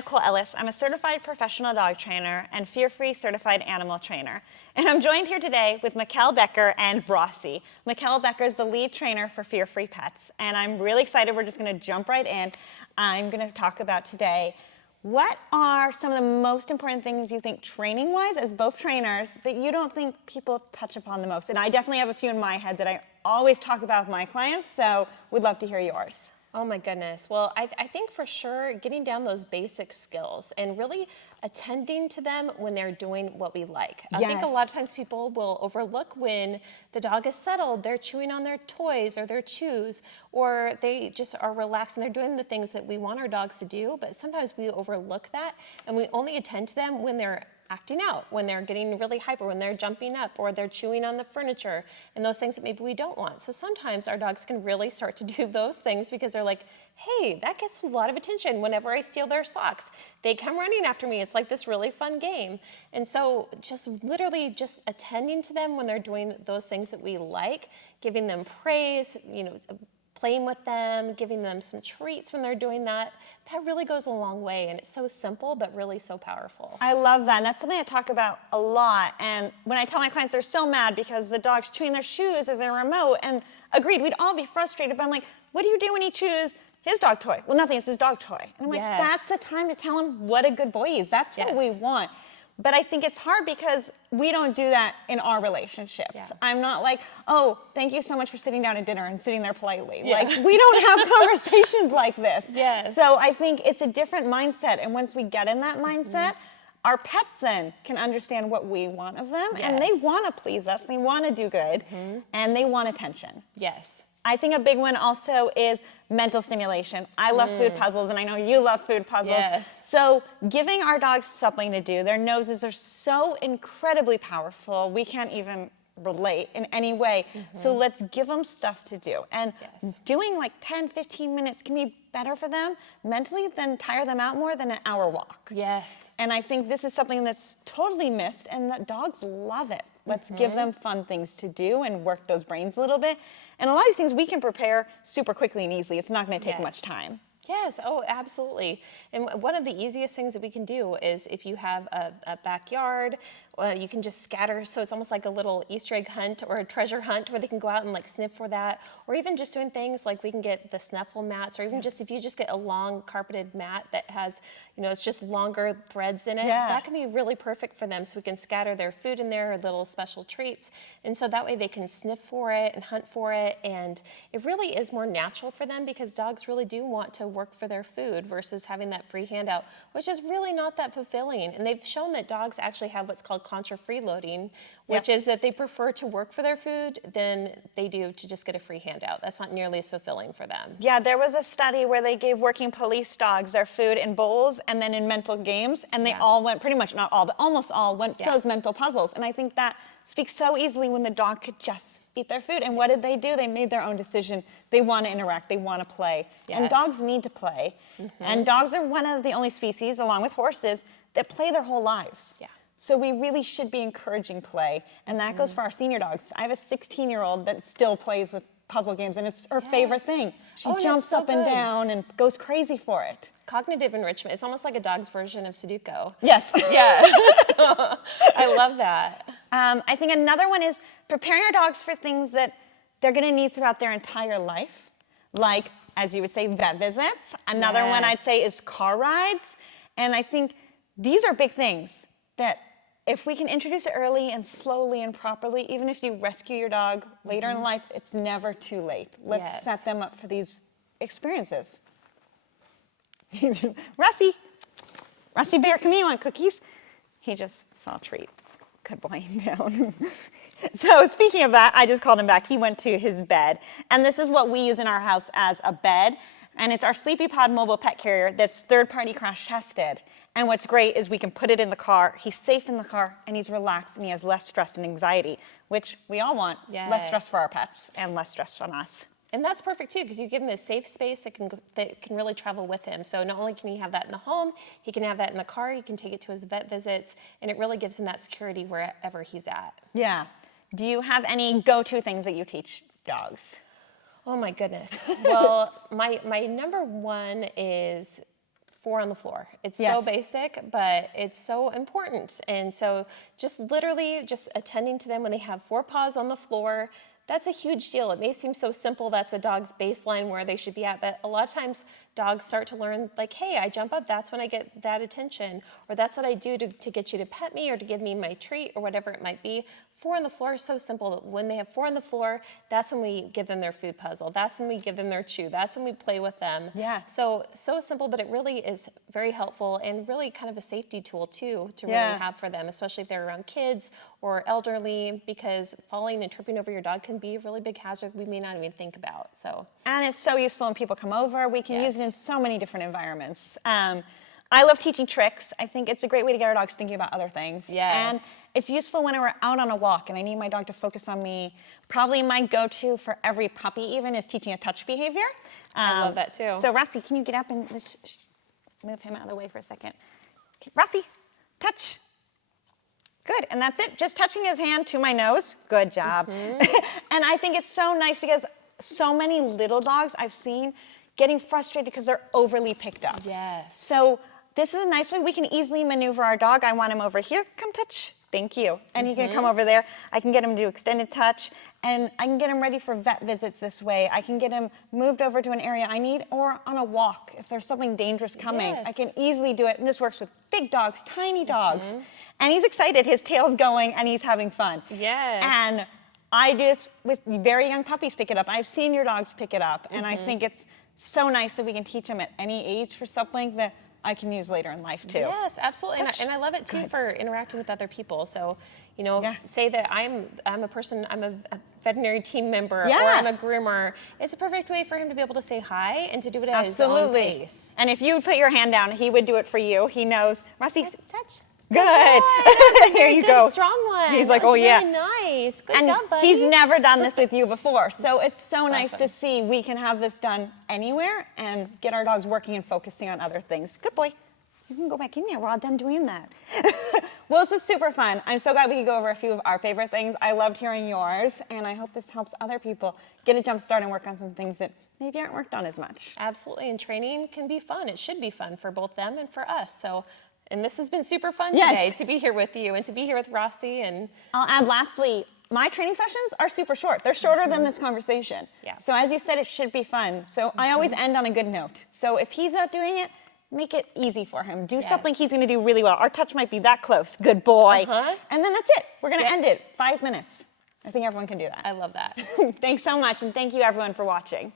Nicole Ellis. I'm a certified professional dog trainer and fear-free certified animal trainer. And I'm joined here today with Mikkel Becker and Rossi. Mikkel Becker is the lead trainer for Fear-Free Pets. And I'm really excited. We're just going to jump right in. I'm going to talk about today, what are some of the most important things you think training-wise, as both trainers, that you don't think people touch upon the most? And I definitely have a few in my head that I always talk about with my clients, so we'd love to hear yours. Oh my goodness. Well, I think for sure getting down those basic skills and really attending to them when they're doing what we like. I think a lot of times people will overlook when the dog is settled, they're chewing on their toys or their chews, or they just are relaxed and they're doing the things that we want our dogs to do, but sometimes we overlook that and we only attend to them when they're acting out, when they're getting really hyper, when they're jumping up or they're chewing on the furniture and those things that maybe we don't want. So sometimes our dogs can really start to do those things because they're like, hey, that gets a lot of attention. Whenever I steal their socks, they come running after me. It's like this really fun game. And so just literally just attending to them when they're doing those things that we like, giving them praise, playing with them, giving them some treats when they're doing that, that really goes a long way. And it's so simple, but really so powerful. I love that. And that's something I talk about a lot. And when I tell my clients, they're so mad because the dog's chewing their shoes or their remote. And agreed, we'd all be frustrated. But I'm like, what do you do when he chews his dog toy? Well, nothing, it's his dog toy. And I'm like, that's the time to tell him what a good boy he is. That's what we want. But I think it's hard because we don't do that in our relationships. I'm not like, oh, thank you so much for sitting down at dinner and sitting there politely. Like, we don't have conversations like this. So I think it's a different mindset. And once we get in that mindset, our pets then can understand what we want of them. And they want to please us. They want to do good. And they want attention. I think a big one also is mental stimulation. I love food puzzles, and I know you love food puzzles. So giving our dogs something to do, their noses are so incredibly powerful, we can't even relate in any way. So let's give them stuff to do. And doing like 10, 15 minutes can be better for them mentally than tire them out more than an hour walk. And I think this is something that's totally missed, and that dogs love it. Let's give them fun things to do and work those brains a little bit. And a lot of these things we can prepare super quickly and easily. It's not going to take much time. Oh, absolutely. And one of the easiest things that we can do is if you have a backyard, you can just scatter. So it's almost like a little Easter egg hunt or a treasure hunt where they can go out and like sniff for that. Or even just doing things like we can get the snuffle mats, or even just if you just get a long carpeted mat that has, it's just longer threads in it. That can be really perfect for them. So we can scatter their food in there or little special treats. And so that way they can sniff for it and hunt for it. And it really is more natural for them because dogs really do want to work for their food versus having that free handout, which is really not that fulfilling. And they've shown that dogs actually have what's called contra freeloading, which is that they prefer to work for their food than they do to just get a free handout. That's not nearly as fulfilling for them. There was a study where they gave working police dogs their food in bowls and then in mental games, and they all went, pretty much not all, but almost all went to those mental puzzles. And I think that speaks so easily when the dog could just eat their food. And what did they do? They made their own decision. They want to interact. They want to play. And dogs need to play. And dogs are one of the only species, along with horses, that play their whole lives. So we really should be encouraging play. And that goes for our senior dogs. I have a 16-year-old that still plays with puzzle games, and it's her favorite thing. She jumps up and down and goes crazy for it. Cognitive enrichment. It's almost like a dog's version of Sudoku. So, I love that. I think another one is preparing our dogs for things that they're going to need throughout their entire life. Like, as you would say, vet visits. Another one I'd say is car rides. And I think these are big things that if we can introduce it early and slowly and properly, even if you rescue your dog later in life, it's never too late. Let's set them up for these experiences. Rossi Bear, come here, you want cookies? He just saw a treat. Good boy, down. So speaking of that, I just called him back. He went to his bed. And this is what we use in our house as a bed. And it's our Sleepypod mobile pet carrier that's third-party crash tested. And what's great is we can put it in the car. He's safe in the car, and he's relaxed, and he has less stress and anxiety, which we all want. Less stress for our pets and less stress on us. And that's perfect too, because you give him a safe space that can really travel with him. So not only can he have that in the home, he can have that in the car, he can take it to his vet visits, and it really gives him that security wherever he's at. Do you have any go-to things that you teach dogs? Oh my goodness. Well, my number one is 4 on the floor. It's Yes. so basic, but it's so important. And so just literally just attending to them when they have 4 paws on the floor, that's a huge deal. It may seem so simple, that's a dog's baseline where they should be at, but a lot of times dogs start to learn like, hey, I jump up, that's when I get that attention, or that's what I do to get you to pet me or to give me my treat or whatever it might be. 4 on the floor is so simple. When they have 4 on the floor, that's when we give them their food puzzle. That's when we give them their chew. That's when we play with them. Yeah. So simple, but it really is very helpful and really kind of a safety tool too to really have for them, especially if they're around kids or elderly, because falling and tripping over your dog can be a really big hazard we may not even think about. So. And it's so useful when people come over. We can use it in so many different environments. I love teaching tricks. I think it's a great way to get our dogs thinking about other things. Yes. And it's useful when we're out on a walk and I need my dog to focus on me. Probably my go-to for every puppy even is teaching a touch behavior. I love that too. So Rossi, can you get up and just move him out of the way for a second? Okay, Rossi, touch. Good, and that's it. Just touching his hand to my nose. Good job. And I think it's so nice because so many little dogs I've seen getting frustrated because they're overly picked up. Yes. So this is a nice way we can easily maneuver our dog. I want him over here. Come touch. Thank you. And he can come over there. I can get him to do extended touch, and I can get him ready for vet visits this way. I can get him moved over to an area I need or on a walk. If there's something dangerous coming, I can easily do it. And this works with big dogs, tiny dogs. And he's excited. His tail's going, and he's having fun. Yes. And I do this with very young puppies pick it up. I've seen your dogs pick it up, and I think it's so nice that we can teach them at any age for something that I can use later in life too. Yes, absolutely, and I love it too for interacting with other people. So, you know, say that I'm a person, I'm a veterinary team member, or I'm a groomer. It's a perfect way for him to be able to say hi and to do it at his own pace. And if you put your hand down, he would do it for you. He knows. Rossi, touch. Good. Here you go. Strong one. He's like, that was yeah. Really nice. Good And job, buddy. he's never done this with you before. So it's so nice awesome. to see we can have this done anywhere and get our dogs working and focusing on other things. Good boy. You can go back in there. We're all done doing that. Well, this is super fun. I'm so glad we could go over a few of our favorite things. I loved hearing yours, and I hope this helps other people get a jump start and work on some things that maybe aren't worked on as much. Absolutely, and training can be fun. It should be fun for both them and for us. So, and this has been super fun today to be here with you and to be here with Rossi. And I'll add lastly, my training sessions are super short. They're shorter than this conversation. Yeah. So as you said, it should be fun. So I always end on a good note. So if he's out doing it, make it easy for him. Do something he's gonna do really well. Our touch might be that close. Good boy. And then that's it. We're gonna end it. 5 minutes. I think everyone can do that. I love that. Thanks so much, and thank you everyone for watching.